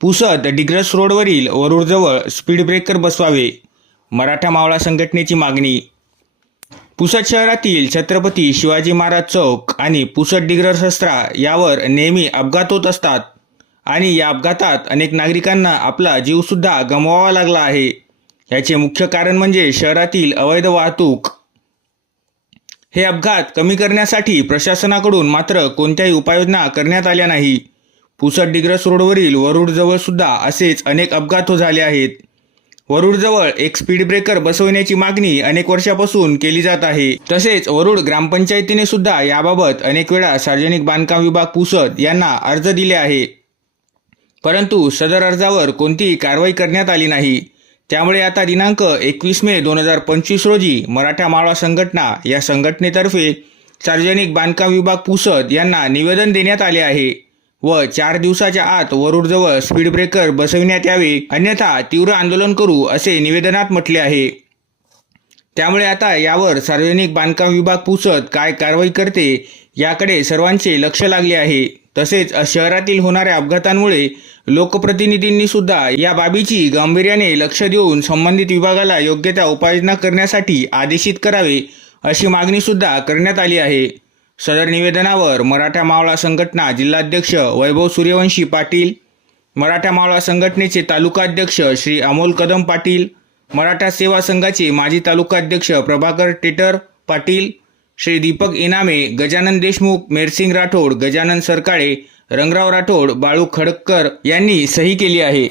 पुसद डिग्रस रोडवरील वरुडजवळ speed breaker बसवावे मराठा मावळा संघटनेची मागणी. पुसद शहरातील छत्रपती शिवाजी महाराज चौक आणि पुसद डिग्रस रस्त्रा यावर नेहमी अपघात होत असतात आणि या अपघातात अनेक नागरिकांना आपला जीवसुद्धा गमवावा लागला आहे. याचे मुख्य कारण म्हणजे शहरातील अवैध वाहतूक. हे अपघात कमी करण्यासाठी प्रशासनाकडून मात्र कोणत्याही उपाययोजना करण्यात आल्या नाही. पुसद डिग्रस रोडवरील वरुडजवळ सुद्धा असेच अनेक अपघात झाले आहेत. वरुडजवळ एक स्पीड ब्रेकर बसवण्याची मागणी अनेक वर्षापासून केली जात आहे. तसेच वरुड ग्रामपंचायतीने सुद्धा याबाबत अनेक वेळा सार्वजनिक बांधकाम विभाग पुसद यांना अर्ज दिले आहे. परंतु सदर अर्जावर कोणतीही कारवाई करण्यात आली नाही. त्यामुळे आता दिनांक एकवीस मे दोन हजार पंचवीस रोजी मराठा माळवा संघटना या संघटनेतर्फे सार्वजनिक बांधकाम विभाग पुसद यांना निवेदन देण्यात आले आहे. व चार दिवसाच्या आत वरुडजवळ स्पीड ब्रेकर बसविण्यात यावे अन्यथा तीव्र आंदोलन करू असे निवेदनात म्हटले आहे. त्यामुळे आता यावर सार्वजनिक बांधकाम विभाग पुसत काय कारवाई करते याकडे सर्वांचे लक्ष लागले आहे. तसेच शहरातील होणाऱ्या अपघातांमुळे लोकप्रतिनिधींनी सुद्धा या बाबीची गांभीर्याने लक्ष देऊन संबंधित विभागाला योग्य त्या उपाययोजना करण्यासाठी आदेशित करावे अशी मागणी सुद्धा करण्यात आली आहे. सदर निवेदनावर मराठा मावळा संघटना जिल्हाध्यक्ष वैभव सूर्यवंशी पाटील मराठा मावळा संघटनेचे तालुकाध्यक्ष श्री अमोल कदम पाटील मराठा सेवा संघाचे माजी तालुकाध्यक्ष प्रभाकर टेटर पाटील श्री दीपक इनामे गजानन देशमुख मेरसिंग राठोड गजानन सरकाळे रंगराव राठोड बाळू खडक्कर यांनी सही केली आहे.